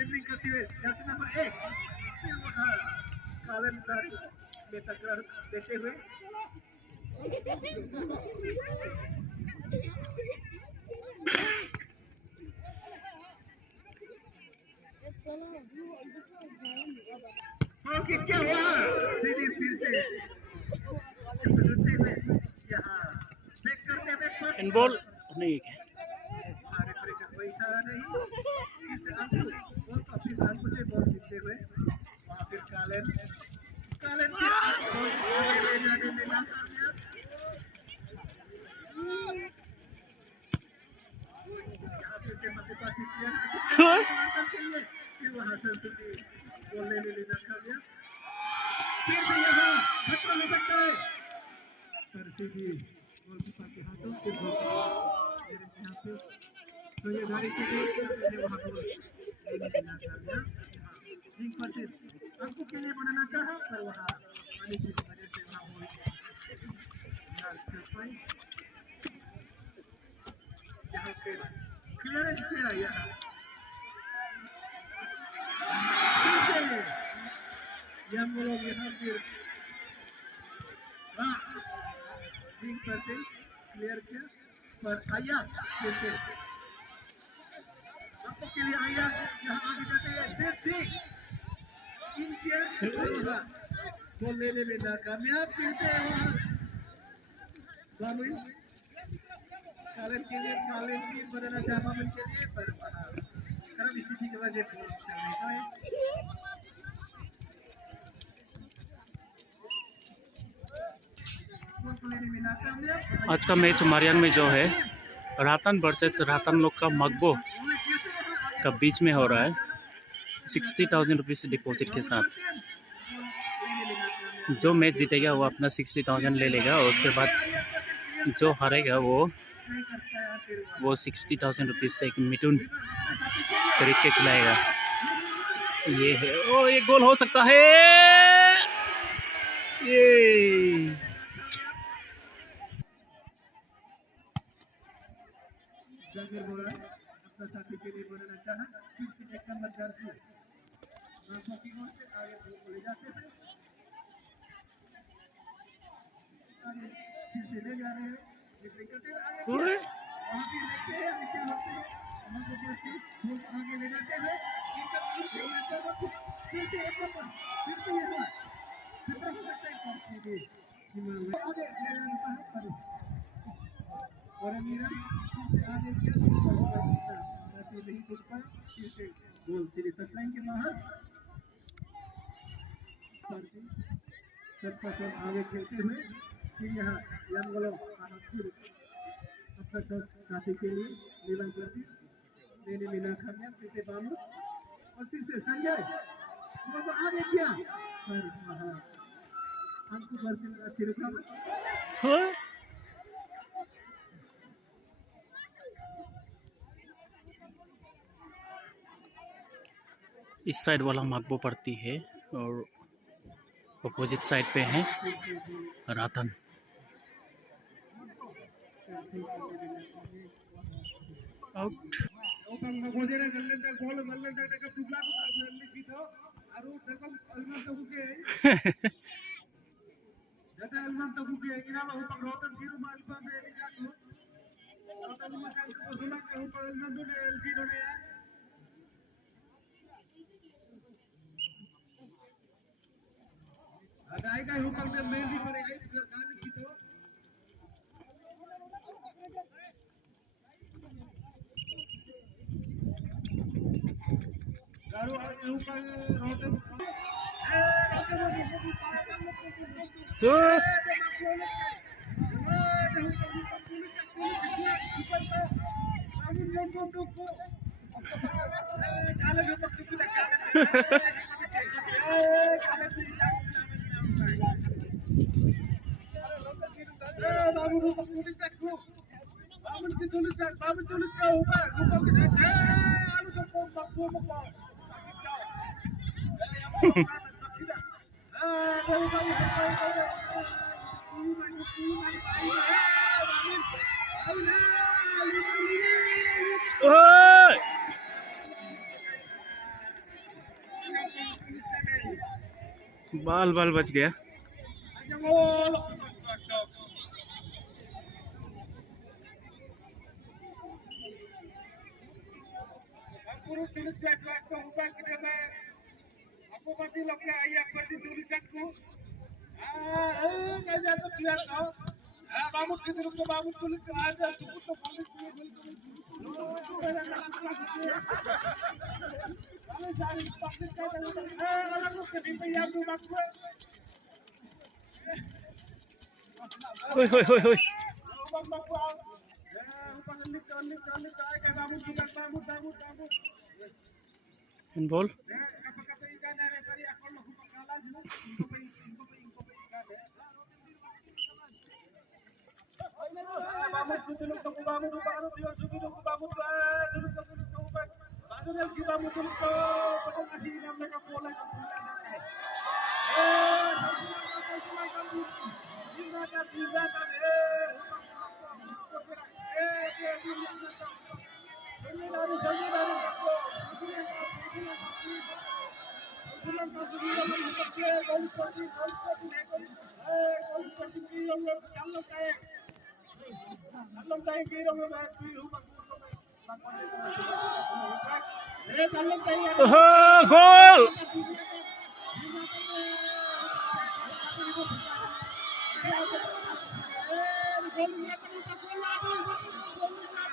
Dribbling करते हुए Jersey number 1 कालन में टक्कर देते हुए क्या हुआ सीधी फिर से यहाँ ब्रेक करते हुए इनबॉल नहीं कोई इशारा नहीं बॉल से बॉल जीतते हुए वहाँ फिर कालन वहाँ से बॉल लेना खा गया फिर भी यहाँ खतरा हो सकता है पर सीधी गोलकीपर के हाथों से यहाँ पे तो ये गाड़ी से वहाँ पर लेना खा गया आपको के लिए बनाना चाहा पर वहाँ पानी की वजह से वहाँ बॉल यहाँ पे क्लियरेंस किया यहाँ हम लोग यहाँ फिर क्लियर किया पर आया फिर से आपको के लिए आया यहाँ आगे जाते हैं बॉल लेने में नाकामयाब फिर से कालन के लिए बनाना चाहा के लिए पर खराब स्थिति की वजह से चल नहीं पाए आज का मैच मारियांग में जो है रातन वर्सेस रातन लोग का मकबो का बीच में हो रहा है 60,000 रुपीज़ डिपॉजिट के साथ। जो मैच जीतेगा वो अपना 60,000 ले लेगा और उसके बाद जो हारेगा वो 60,000 रुपीज़ से एक मिथुन खरीद के खिलाएगा। ये है ओ ये गोल हो सकता है ये अपना साथी के लिए बोलना चाहा एक नंबर जर्सी की ओर से आगे ले जाते हैं फिर से ले जा रहे हैं आगे ले जाते हैं और गोल सीरीज लाइन के बाहर आगे खेलते हुए फिर यहाँ यंगलो अपना साथी के लिए नीलम करती देने में नाकामयाब फिर से बामू और फिर से संजय वो आगे किया पर वहाँ हमको बर्फिल अच्छी रुकावट इस साइड वाला मकबो पड़ती है और अपोजिट साइड पे है रातन। आउट आएगा ऊपर में मेल भी पड़ेगा गाने की तो गारो ऊपर रोटे बाल बाल बच गया। Oi, oi, oi, oi. Handball. Oh, goal!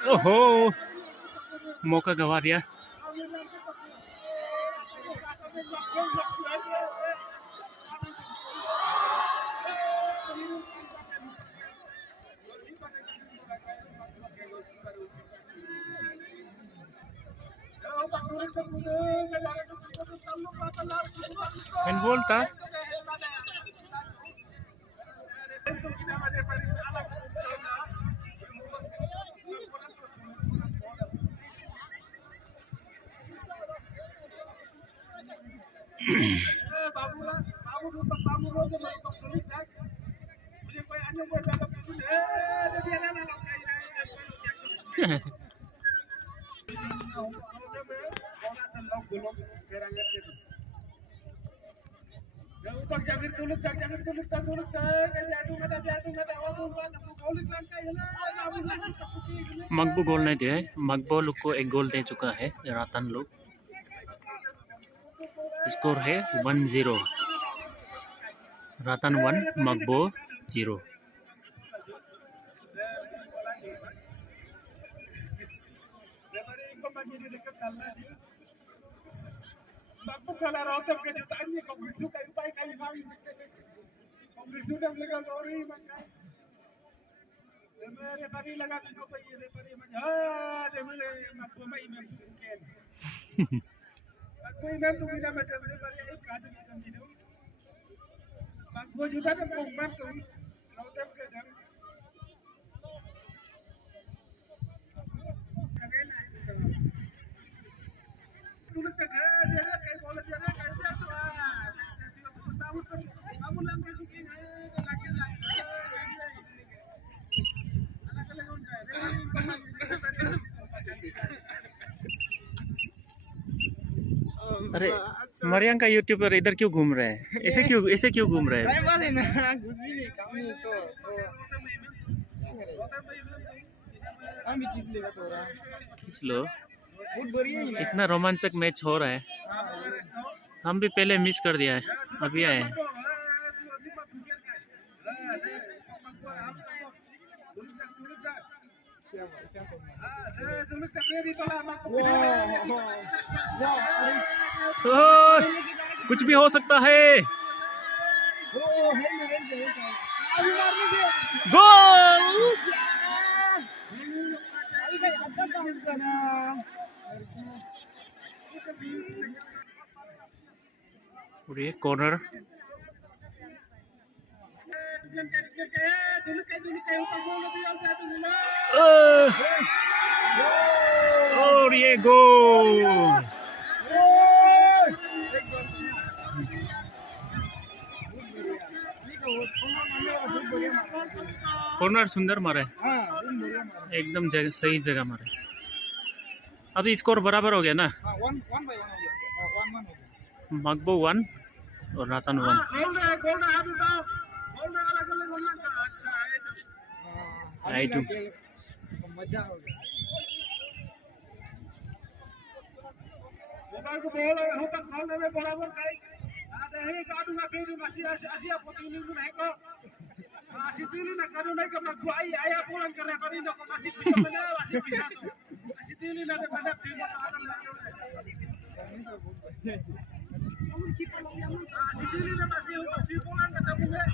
ओहो, मौका गवा दिया। हैंडबॉल था। मकबू गोल नहीं दिया है। मकबू लोग को एक गोल दे चुका है रातन लोग। स्कोर है 1-0। रातन 1 मकबू 0। अरे मरियम का यूट्यूब पर इधर क्यों घूम रहे हैं? ऐसे क्यों घूम रहे हैं? खींच लो। इतना रोमांचक मैच हो रहा है। हम भी पहले मिस कर दिया है, अभी आए हैं। कुछ भी हो सकता है। गोल! और ये कॉर्नर। और ये गोल! कॉर्नर सुंदर मारा है, एकदम सही जगह मारा है। अभी स्कोर बराबर हो गया ना। मकबू 1 और रातन 1। गोल रहा आदू दाओ गोल रहा अलग-अलग गोल का अच्छा है तो आई टू मजा हो गया मोबाइल को बोल होता खोल में बराबर काई आदे है गाडू का फेरी मसी आसिया पोतीली में है को आसी तीली ना करू नहीं के मगु आई आया पोलन करे बड़ी न को मसी पीछे में आसी पीछे तो आसी तीली ना दे बड़ा टीम आदम आसी तीली ना मसी हो मसी पोलन का तब में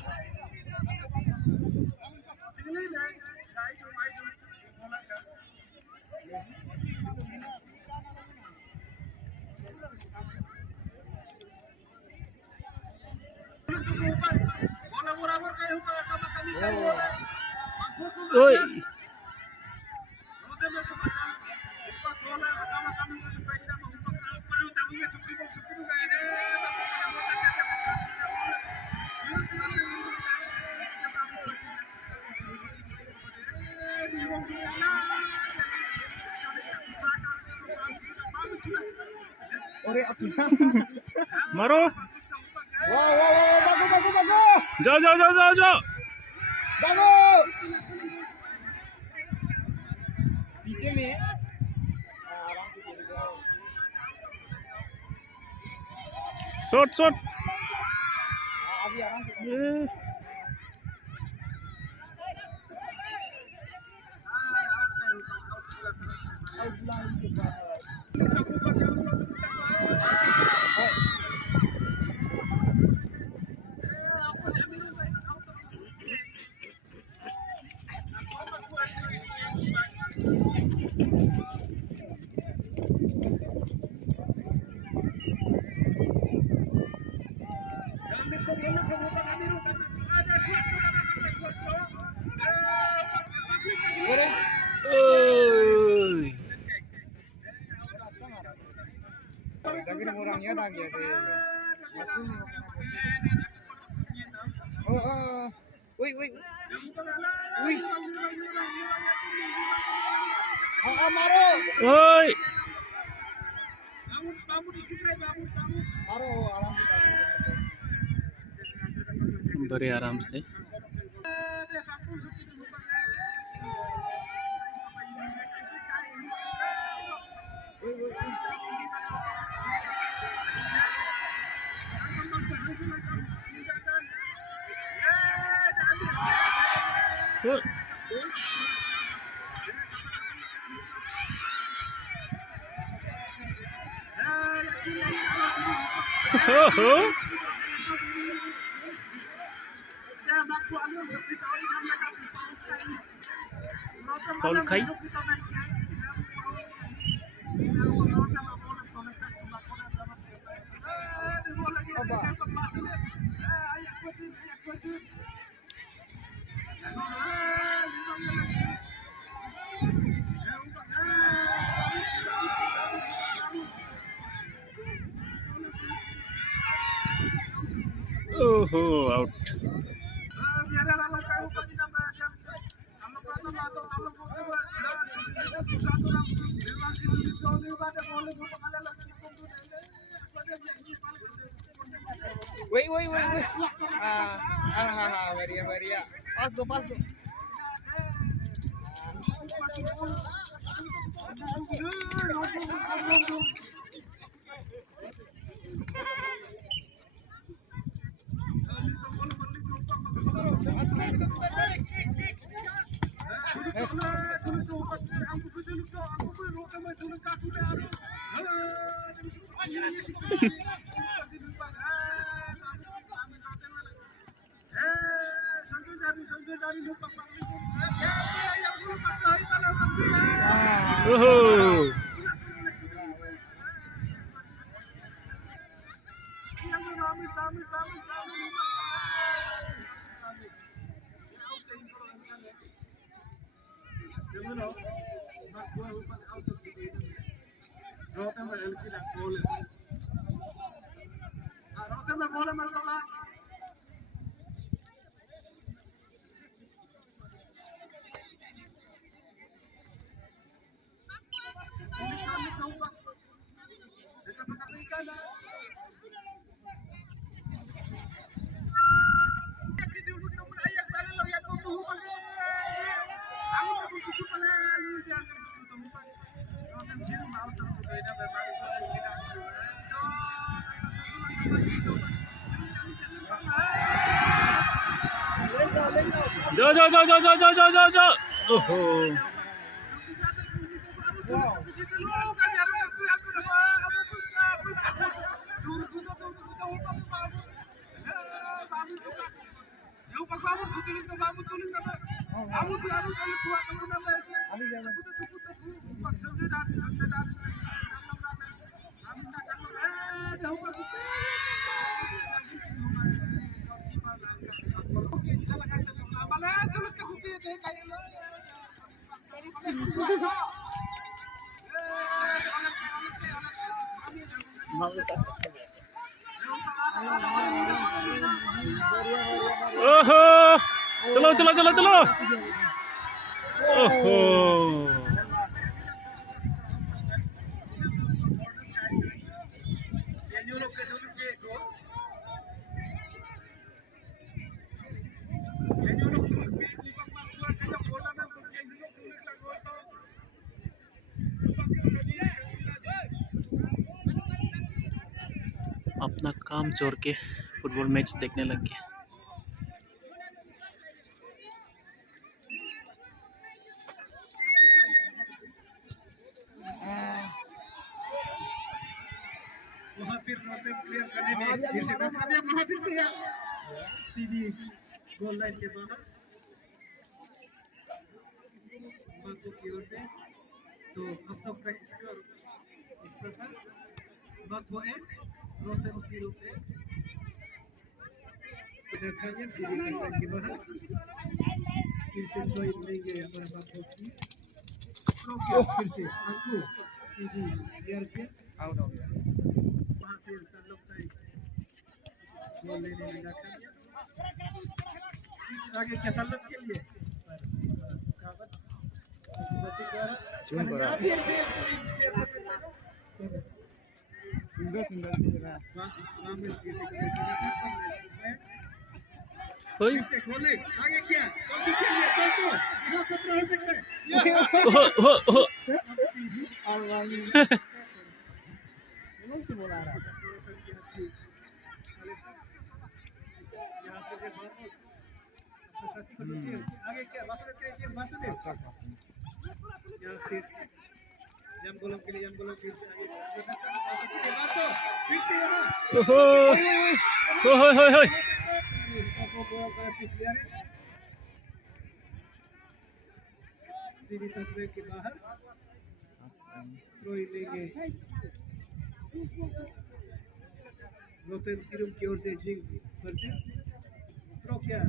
तीली नहीं आई जो पोलन का ओए मारो वाह वाह वाह बागो बागो बागो जाओ जाओ जाओ जाओ जाओ बागो पीछे में आराम से खेलेगा शॉट शॉट अभी आराम से आउटलाइन के बाद अरे ओए अच्छा मारा जगरी मोरंग याद आ गया थे मासूम ओ ओए ओए ओए हां मारो ओए मारो आराम से पास बड़े आराम से फाउल खाई ओहो आउट वही वही वही वही हाँ हाँ हाँ बढ़िया बढ़िया पास दो ओहो जाओ जाओ जाओ जाओ जाओ जाओ जाओ जाओ जाओ। ओहो ओहो चलो चलो चलो चलो। ओहो अपना काम छोड़ के फुटबॉल मैच देखने लग गया। वहाँ फिर क्लियर करने में फिर से सीधी गोल लाइन के बाहर बाको की ओर से। तो अब तक का स्कोर इस प्रकार बाको 1 रोटेम 0 पे सीधी गोल लाइन के बाहर फिर से कोई लेंगे हमारे बाको की फिर से अंकु सीधी क्लियर के आउट हो गया। वहाँ से ताल्लुक है गोल लेने लगा था आगे क्या ताल्लुक के लिए जूम करा सुंदर सुंदर दिख रहा ओए से खोले आगे क्या सोचो के लिए सोचो यहाँ खतरा हो सकता है ओहो ओहो से बोला रहा आगे क्या बासुले के बासुले यहाँ फिर जम गोलों के लिए जम गोलों के बासो फिर से यहाँ ओहो ओहो हो हो सीधी तस्वीर के बाहर थ्रोई लेंगे रोटेम सीरम की ओर से जिंग करते थ्रो क्या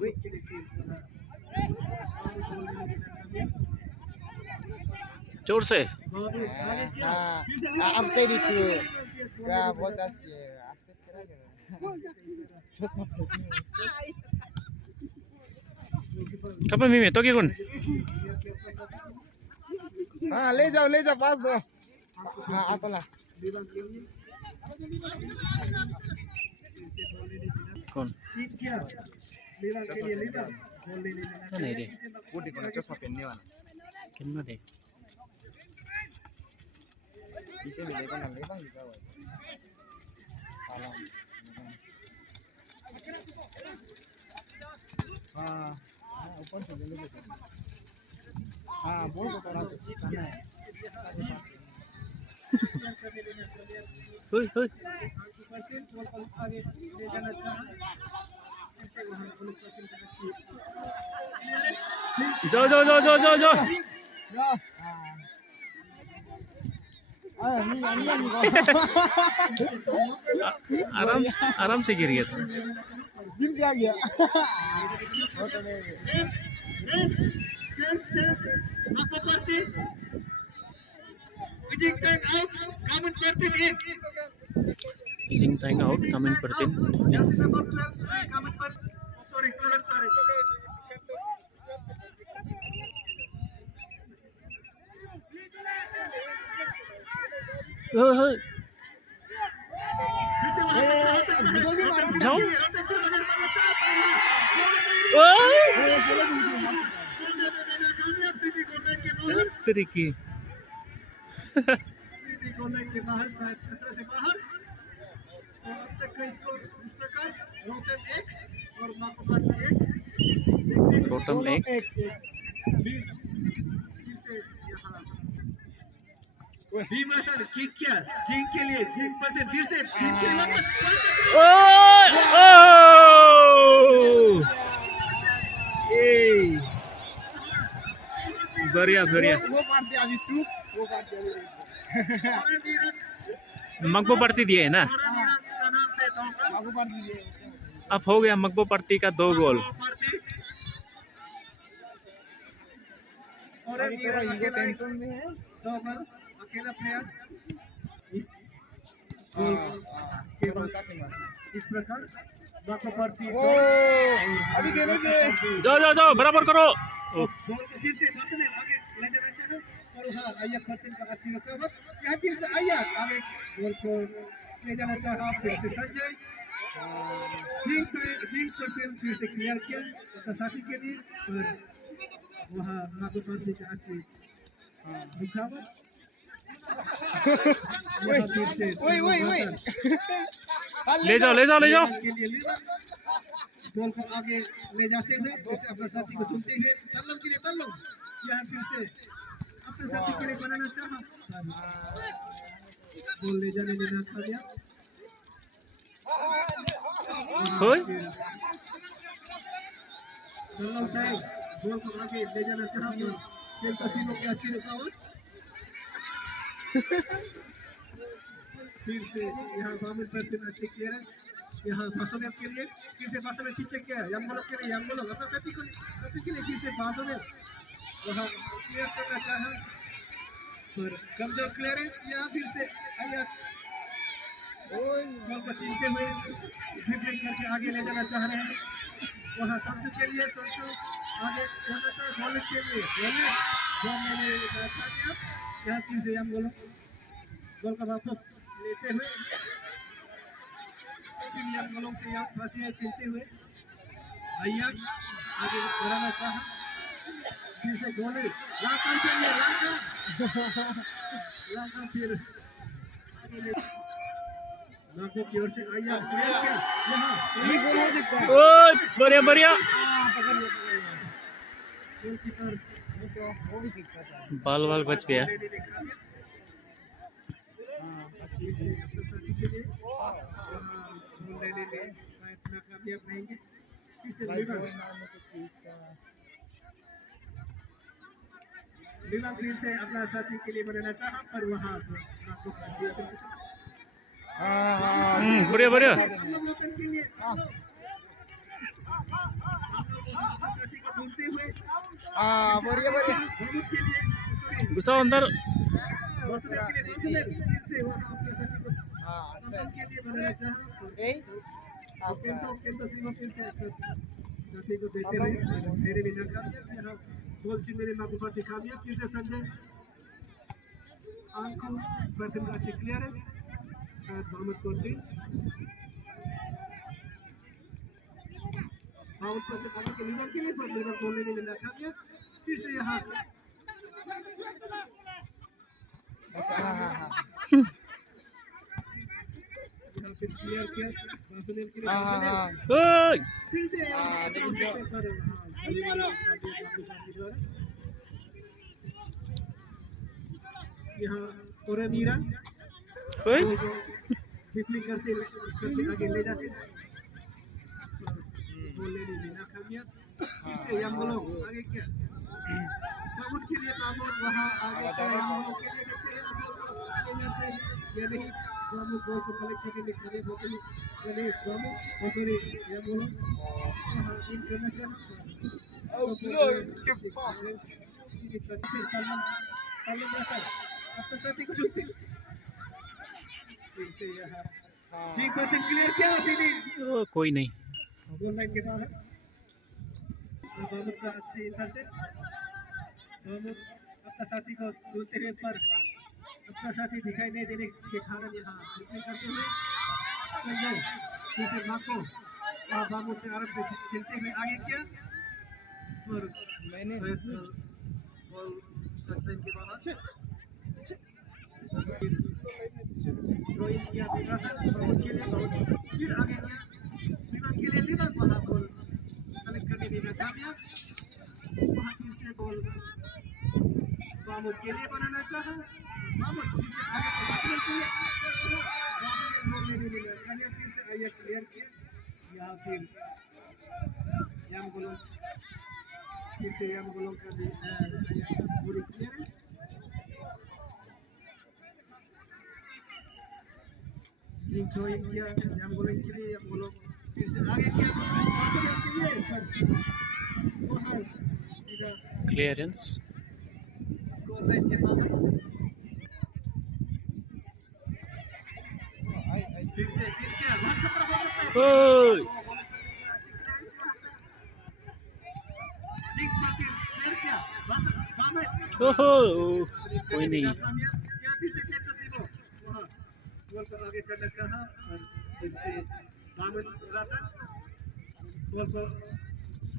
के लिए टीम जोर से आपसे itu ya buat kasih आपसे करा क्या चश्मा kapan Mimi to kun हाँ ले जाओ पास दो हाँ आता ला कौन क्या लीला के लिए लीला गोल लेने लगा तो नहीं रे वो देखो ना चश्मा पहनने वाला कितना दे इसे भी देखो ना ले बang juga kalau हाँ ऊपर से ले लेते हाँ बोल तो थोड़ा होय होय आगे ले जाना चाहा जाओ जाओ जाओ जाओ जाओ जाओ आराम से गिर गया था गिर गया Using time out, coming per team. Sorry. जाओ तरीके के बाहर, शायद खतरे से बाहर। तो अब तक का स्कोर इस प्रकार, रोटन 1 और माको पार्टी 1। टोटल एक फिर से यहाँ भीमराशन किक किया जिंक के लिए, जिंक पर फिर से जिंक के लिए वापस। बढ़िया बढ़िया वो मार दिया अभी सूट, वो मार दिया मकबो पार्टी दिए है ना। लागू मार दिए। अब हो गया मकबो पार्टी का 2 गोल। और अभी थोड़ा ईगो टेंशन में है। अकेला प्लेयर इस इस प्रकार माको पार्टी ओ अभी देने से जाओ जाओ जाओ बराबर करो। बॉल को फिर से बसने आगे ले जाना चाहे और हाँ आया खर्चन का अच्छी रकावत यहाँ फिर से आया आगे बॉल को ले जाना चाहा, फिर से संजय जिंक पर फिर से क्लियर किया उसका साथी के लिए और वहाँ माको पार्टी का अच्छी रुकावट। ले जाओ ले जाओ ले जाओ। बॉल को आगे ले जाते हुए जैसे अपने साथी को चुनते हुए तल्लम के लिए तल्लम यहाँ फिर से अपने साथी के लिए बनाना चाहा, बॉल ले जाने में नाकाम गया। तल्लम टाइम बॉल को आगे ले जाना चाहा तो खेल तस्वीरों की अच्छी रुकावट। फिर से यहाँ बामिर पर अच्छी क्लियरेंस यहाँ बासोनेव के लिए फिर से बासोनेव पीछे किया यंगोलोक के लिए यंगोलोक अपना साथी के लिए फिर से बासोनेव वहाँ क्लियर करना चाहा पर कमजोर क्लियरेंस यहाँ फिर से आया बॉल को छीनते हुए ड्रिबलिंग करके आगे ले जाना चाह रहे हैं। वहाँ संशु के लिए संशु आगे जाना चाह बॉल के लिए यहाँ फिर से यंगोलोक बॉल का वापस लेते हुए यंगोलोक से यहाँ फांसी चलते हुए भैया आगे बढ़ाना चाहा, फिर से गोले लाका के लिए लाका फिर लाखों की ओर से आया यहाँ बढ़िया बढ़िया बाल बाल बच गया। फिर से अपना साथी के लिए बनाना चाहा पर वहाँ बढ़िया बढ़िया बढ़िया बढ़िया घुसाओ अंदर। अच्छा साथी को देते हुए मेरे भी नाकाम गोल से मेरे माको पार्टी कामयाब। फिर से संजय आंखों प्रथम अच्छी क्लियरेंस मोहम्मद कोटी फाउल पर आगे के लीडर के लिए पर लीडर गोल लेने में नाकाम। फिर से यहाँ फिर क्लियर किया बासुनेव के लिए फिर से यहाँ कोरेमीरा बिजली करते आगे ले जाते गोल लेने में नाकामयाब। फिर से यंगोलोक आगे क्या मामूद के लिए मामूद वहाँ आगे यंगोलोक के लिए देखते हैं ये नहीं मामूद गोल को कलेक्ट करके निकाले होते हैं ये नहीं मामूद सॉरी यंगोलोक यहाँ इन करना चाहता अपने साथी को ढूंढते फिर से यहाँ जी परसेंट क्लियर क्या सीधी कोई नहीं गोल लाइन के बाहर मोहम्मद का अच्छी इधर से मोहम्मद अपना साथी को ढूंढते हुए पर अपना साथी दिखाई नहीं देने के कारण यहाँ करते हुए संजय दूसरे माको मोहम्मद से आराम से चलते हुए आगे किया और मैंने बॉल टच लाइन के बाहर थ्रोइंग किया विवाद के लिए बहुत फिर आगे किया विवाद के लिए विवाद वाला बॉल कनेक्ट करने में कामयाब वहां फिर से बॉल मामूद के लिए बनाना चाहा मामूद फिर से आगे पकड़ने के लिए बॉल लेने में कामयाब फिर से आया क्लियर किया या फिर याम गोलों फिर से याम गोलों का भी पूरी क्लियरेंस जिंग थ्रोइंग किया याम गोलों के लिए याम गोलों फिर से आगे किया आर्सेनल के लिए वहां क्लियरेंस गोल लाइन के बाहर फिर से किया वहां खतरा बहुत है ओए जिंग क्लियर किया बाहर ओहो कोई नहीं या फिर से क्या तस्वीर वहां गोल को आगे करना चाहा और फिर से मामूद राता गोल को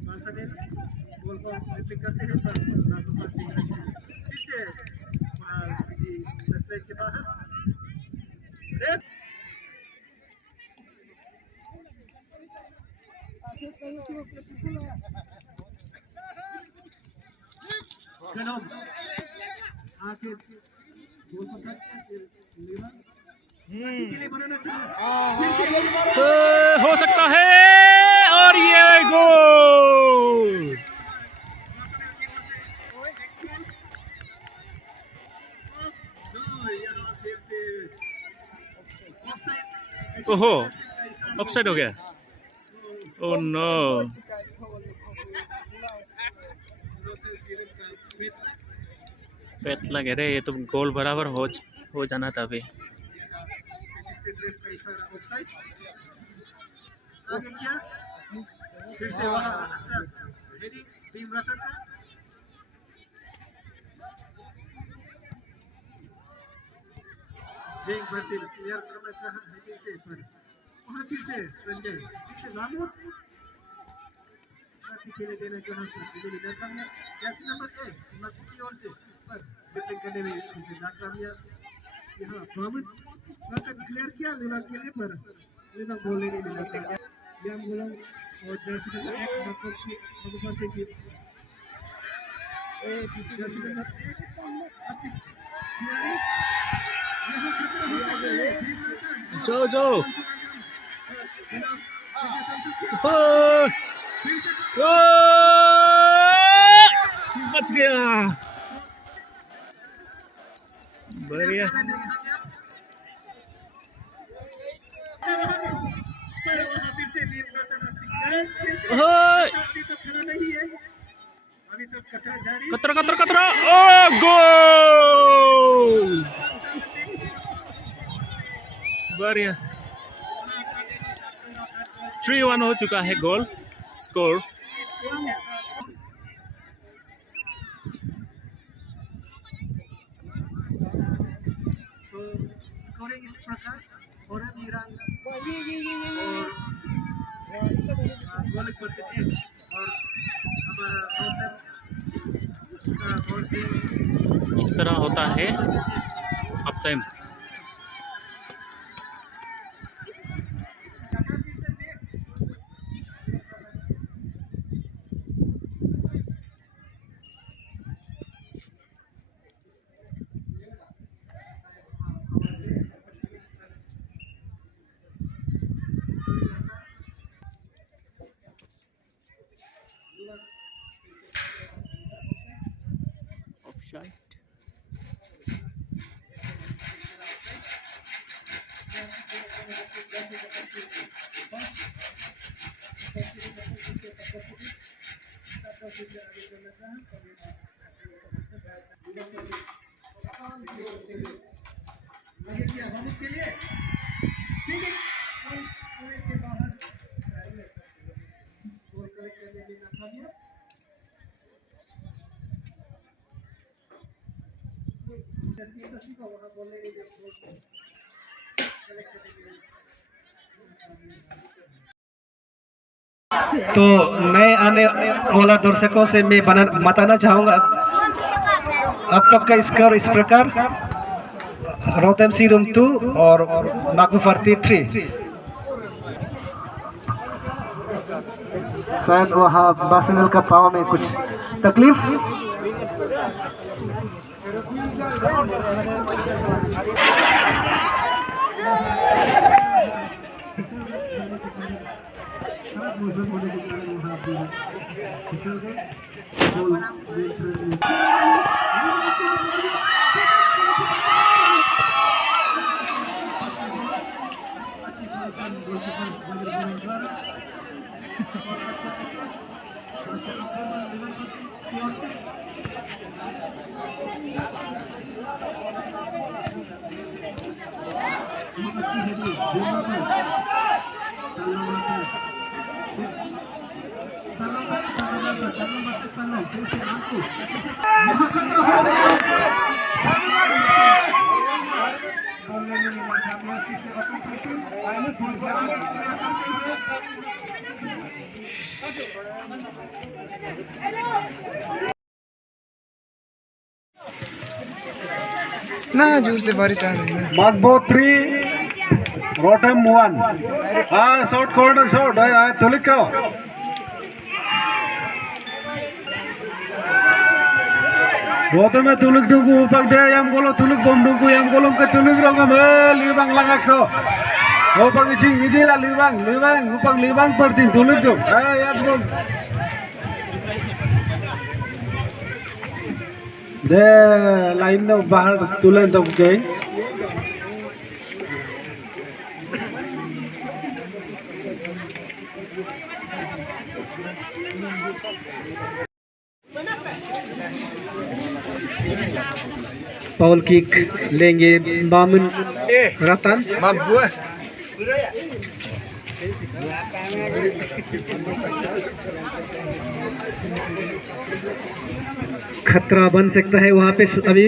कॉन्फिडेंट गोल को रिपीट करते हैं पर नाम पर फिर से सीधी सस्पेंस के बाहर कदम आके गोल को टच करके लीवर के लिए बनाना चाहा हो सकता है और ये गोल ओहो ऑफसाइड हो गया ओह नो पेट लगे रे ये तो गोल बराबर हो जाना था अभी आगे किया फिर से वहां अच्छा हेडिंग टीम रतन का जिंग बर्तिल क्लियर करना चाहा हेडिंग से पर वहां फिर से संजय फिर से मामूद खेले देना चाहा फिर करता है जैसे नंबर 1 मक्की की ओर से पर डिफेंड करने में उनसे नाकामयाब यहां मामूद रतन क्लियर किया लूना के लिए पर लेना गोल नहीं मिला याम गोलों और जर्सी नंबर 1 मक्की की जर्सी नंबर 1 अच्छी खिलाड़ी यहां खतरा हो सकता है जाओ बच गया बढ़िया कतरा ओ गोल बढ़िया 3-1 हो चुका है गोल स्कोर तो स्कोरिंग इस प्रकार और ईरान गोल करते थे और हमारा इस तरह होता है हाफ टाइम के लिए के बाहर गोल करेक्ट करने में नाकामयाब वहां बोलने के लिए तो मैं आने वाला दर्शकों से मैं बताना चाहूँगा अब तक का स्कोर इस प्रकार रोहतम सी रूम 2 और माकूफर्ती 3। शायद वहाँ बासनल का पाँव में कुछ तकलीफ। ना जोर से बारिश आ रही है। मकबो 3 रोहतम 1। हाँ शॉट कॉर्नर शॉट है तुलिक को रोहतम में तुलिक डुंगु ऊपर दे yang golo tulik bom डुंगु yang golo ke tulik rongam libang langak ko ऊपर इचिंग इदिला libang ऊपर libang परतीन तुलिक दो यार बम दे लाइन न बाहर तुलन दो गई पाउल किक लेंगे मामुन रतन खतरा बन सकता है वहां पे अभी।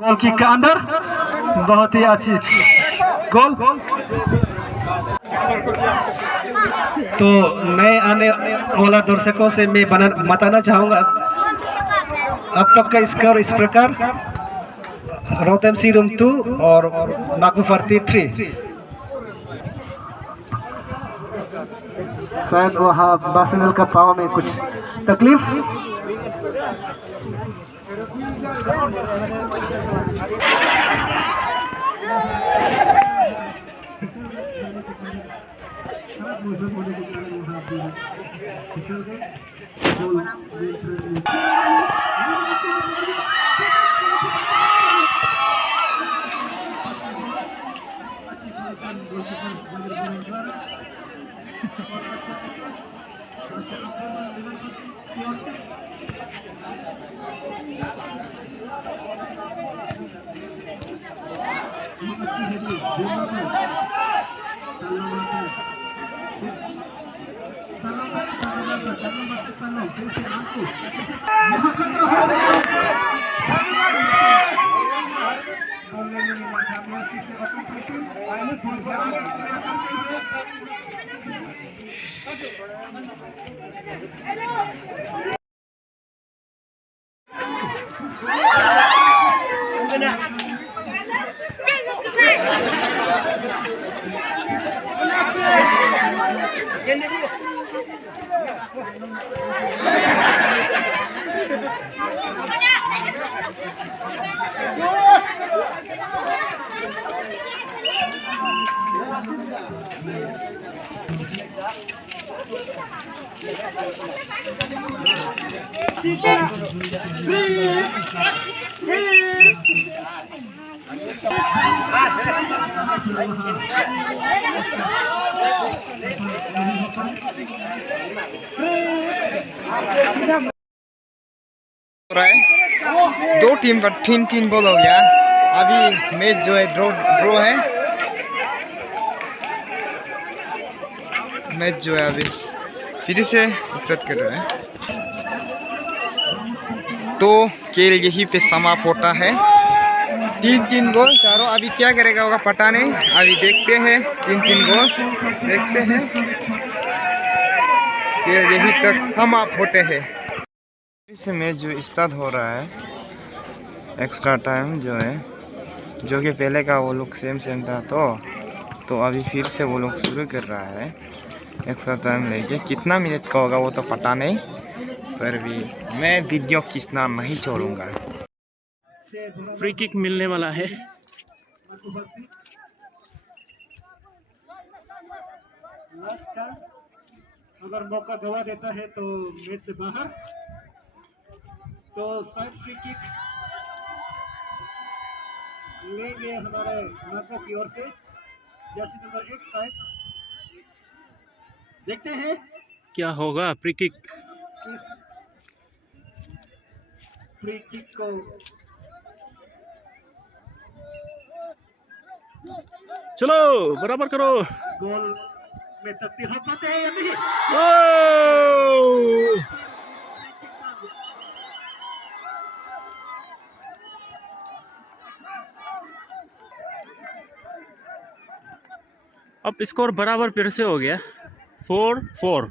गोल किक का अंदर बहुत ही अच्छी गोल। तो मैं आने वाला दर्शकों से मैं बताना चाहूँगा अब तक का स्कोर इस प्रकार रोहतम सी रूम 2 और माकूफर्ती 3। शायद वहाँ बासनल का पाँव में कुछ तकलीफ। दो टीम का 3-3 गोल हो गया। अभी मैच जो है ड्रॉ है। मैच जो है अभी फिर से स्टार्ट कर रहा है। तो खेल यहीं पे समाप्त होता है। 3-3 गोल चारों। अभी क्या करेगा होगा पता नहीं, अभी देखते हैं। 3-3 गोल देखते हैं। खेल यहीं तक समाप्त होते हैं। फिर से मैच जो स्टार्ट हो रहा है। एक्स्ट्रा टाइम जो है, जो कि पहले का वो लोग सेम सेम था, तो अभी फिर से वो लोग शुरू कर रहा है एक्स्ट्रा टाइम लेके। कितना मिनट का होगा वो तो पता नहीं, पर भी मैं वीडियो खींचना नहीं छोड़ूंगा। फ्री किक मिलने वाला है। लास्ट चांस, अगर मौका गवा देता है तो मैच से बाहर। तो साइड फ्री किक लेंगे हमारे नागो की ओर से, जर्सी नंबर 1 साइड। देखते हैं क्या होगा फ्री किक। किस फ्री किक को चलो बराबर करो। गोल में तब्दील हो पाते हैं या नहीं। ओ! अब स्कोर बराबर फिर से हो गया 4-4।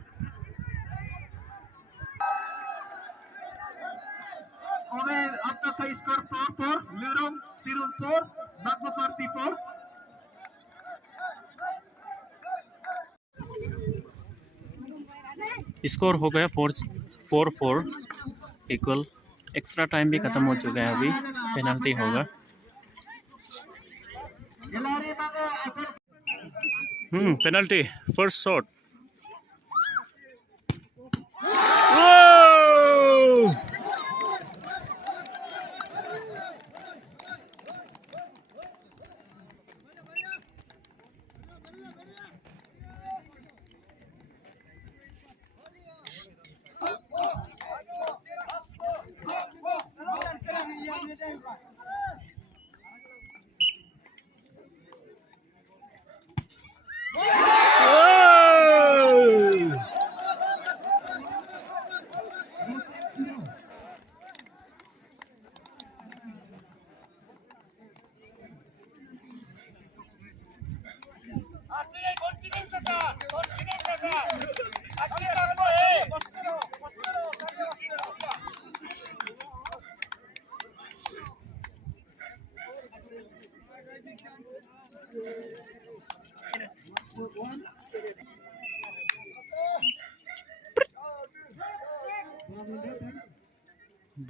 आपका का स्कोर 4-4, ल्यूरोंग सिरुन 4, नागो पार्टी 4। स्कोर हो गया 4-4 इक्वल। एक्स्ट्रा टाइम भी खत्म हो चुका है, अभी पेनल्टी होगा। Penalty, first shot.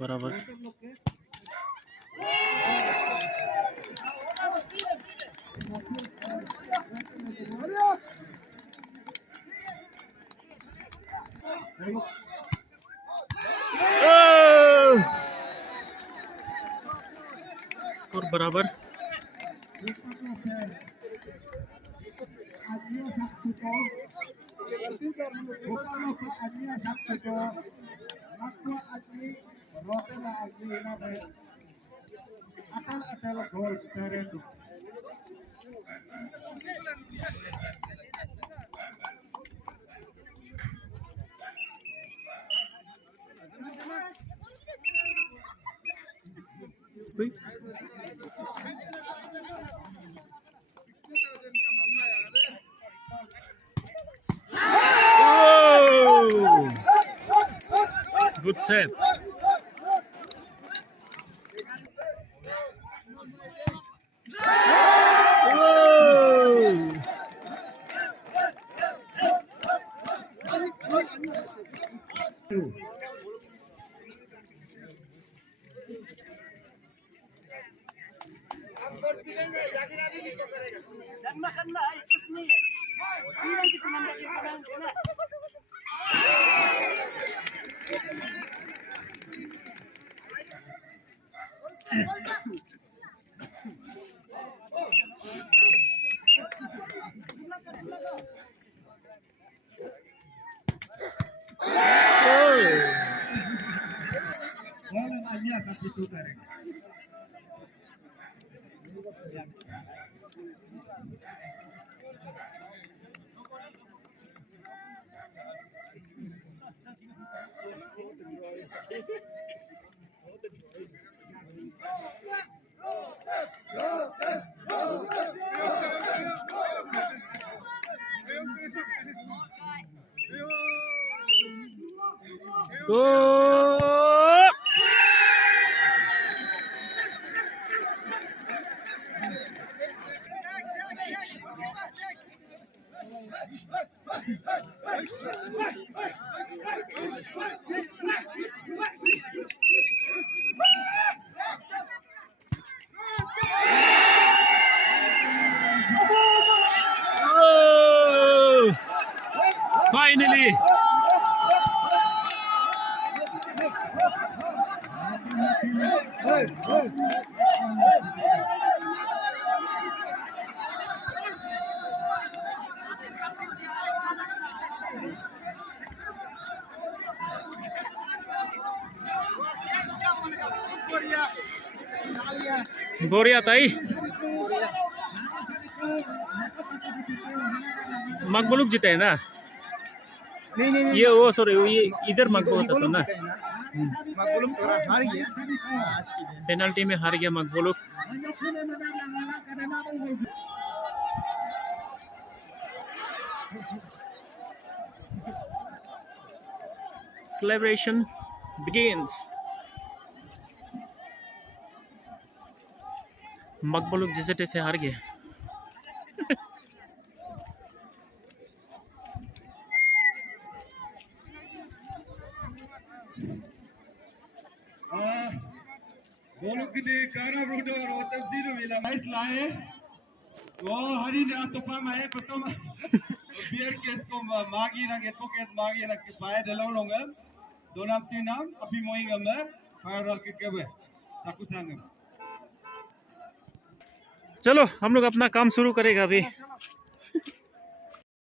बराबर। स्कोर बराबर। Good save. Oh! Finally! Boria tai. मकबुलुक जीते हैं ना? नहीं ये वो सॉरी ये इधर मकबुल था तो ना मकबुलुक थोड़ा हार गया आज की गेम। पेनल्टी में हार गया मकबुलुक। Celebration begins. मकबुलुक जैसे तैसे हार गए। Boluk gede karena brodor otam siru bila mais lae. Oh hari ni atopa mai pertama. Biar kes ko magi na get pocket magi na ke pae dalau longa. Donam tinam api moi gamla viral ke kebe. Saku sangam. चलो हम लोग अपना काम शुरू करेगा अभी।